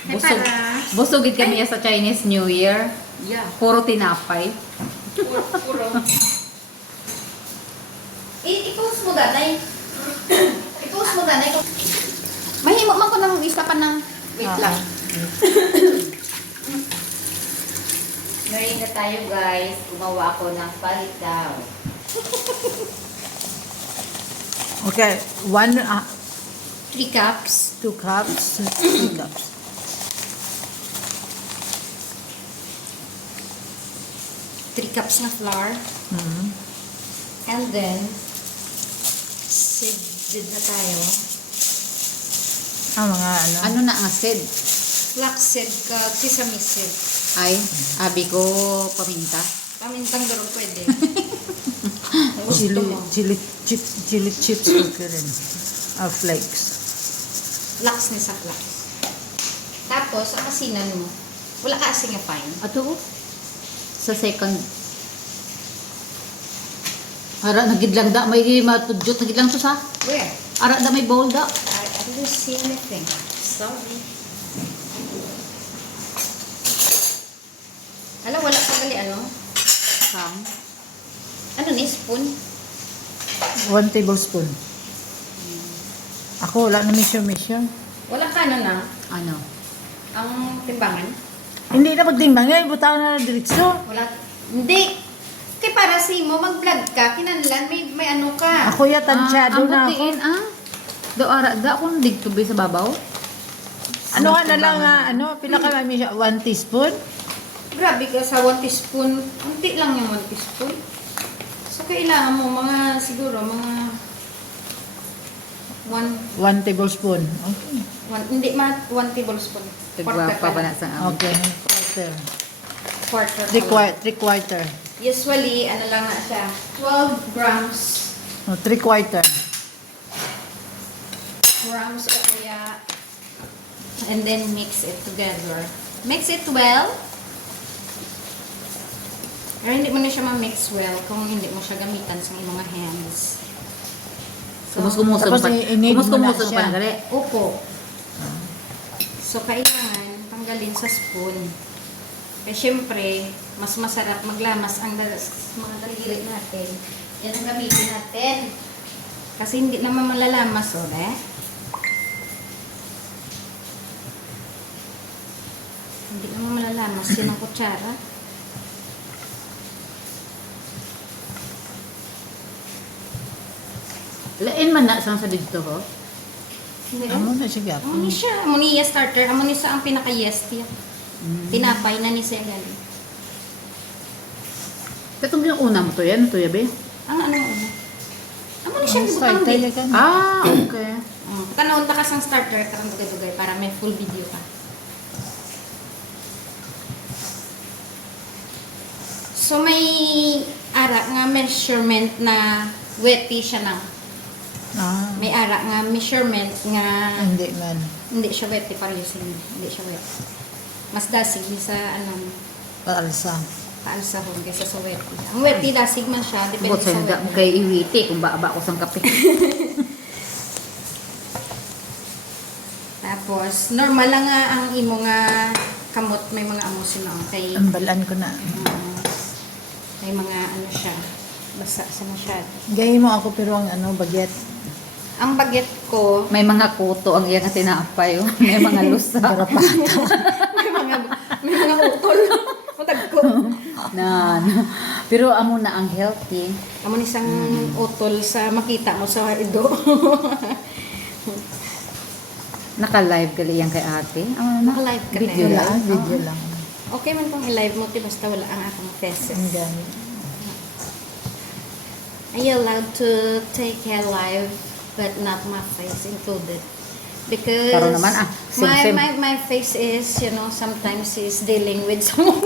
Ay, Busog. para. Busogid kami sa Chinese New Year. Yeah. Puro tinapay. Puro. I-post mo ganay. I-post mo ganay. Mahimo man ko ng isa pa ng wait lang. Ngayon na tayo guys. Gumawa ako ng palitaw. Okay, 1, 3 cups. 2 cups, 3 cups. Three cups na flour. Mhm. And then, seeded na tayo. Mga ano. Ano na ang seed? Flaxseed ka, sesame seed. Ay, abi ko paminta. Pamintang durog pwede. Chili chips okay rin. Flakes. Flax ni sa flax. Tapos, ang asinan mo. Wala ka asing nga fine. Ato sa second. Ara nagidlang da may matudjot nagidlang to sa. Where? Ara da may bowl da. I didn't see anything. Sorry. Alam, wala pa gali ano? Sam. Ano ni? Spoon? 1 tablespoon. Ako wala na mission. Wala ka ano na? Ano? Ang timbangan? Hindi na magtimbang ngayon, butaw na diretso. Wala. Hindi. Kaya para si mo, mag-vlog ka, kinanlan, may ano ka. Ako ya tansyado na ako. butiin, Do ara da kung digtubi sa babaw. Ano ka na lang pila ka mami siya? 1 teaspoon? Grabe ka sa 1 teaspoon. Unti lang yung 1 teaspoon. So, kailangan mo siguro, mga 1 tablespoon. Okay. hindi 1 tablespoon. Tigwa pa ba na sa amin? Okay. Quarter. 3 quarter. Usually, ano lang na siya, 12 grams. 3 quarter. Grams o kaya, and then mix it together. Mix it well. Pero hindi mo na siya ma-mix well kung hindi mo siya gamitan sa iyong mga hands. Kumus-kumusog Tapos pa. i-need mo na Kumus-kumusog siya. pa gali. Opo. So, kailangan tanggalin sa spoon. Kaya syempre, mas masarap maglamas ang mga daliri natin. Yan ang gamitin natin. Kasi hindi naman malalamas, Hindi naman malalamas. Yan ang kutsara. Lain man na sa dito ho. Hindi Amo na siya Amo ni siya. Amo ni starter. Amo ni sa ang pinaka-yes tiya. Tinapay na ni siya galing. Katong yung una mo to yan, to yabe. Ang ano mo? Amo ni siya Start gibutang tayo din. ka. Okay. Kanaon ta ka sang starter karang dugay-dugay para may full video ka. So may ara nga measurement na wetty siya na. May ara nga measurement nga Hindi man. hindi siya wetty para hindi siya wet. Mas dasig ni sa Paalsa. kaalsahon kaysa sa wetty. Ang wetty dasig man siya depende Bot sa sa hindi wetty. kay iwiti kung ba ko sang kape. Tapos normal lang nga ang imo nga kamot may mga amosin na kay Ambalan ko na. may mga ano siya basa sa masyad. Gayi mo ako pero ang baget. Ang baget ko May mga kuto ang iyang tinapay. May mga lusa. may mga utol. Matag ko. Pero amo na ang healthy. Amo ni sang utol sa makita mo sa ido. Naka-live gali yan kay ate. Naka-live ka Video na. lang. Video lang. Okay man tong i-live mo ti basta wala ang akong Ang faces. gamit. Are you allowed to take a live but not my face included? Because Karon naman, sim-sim. my face is, sometimes is dealing with someone.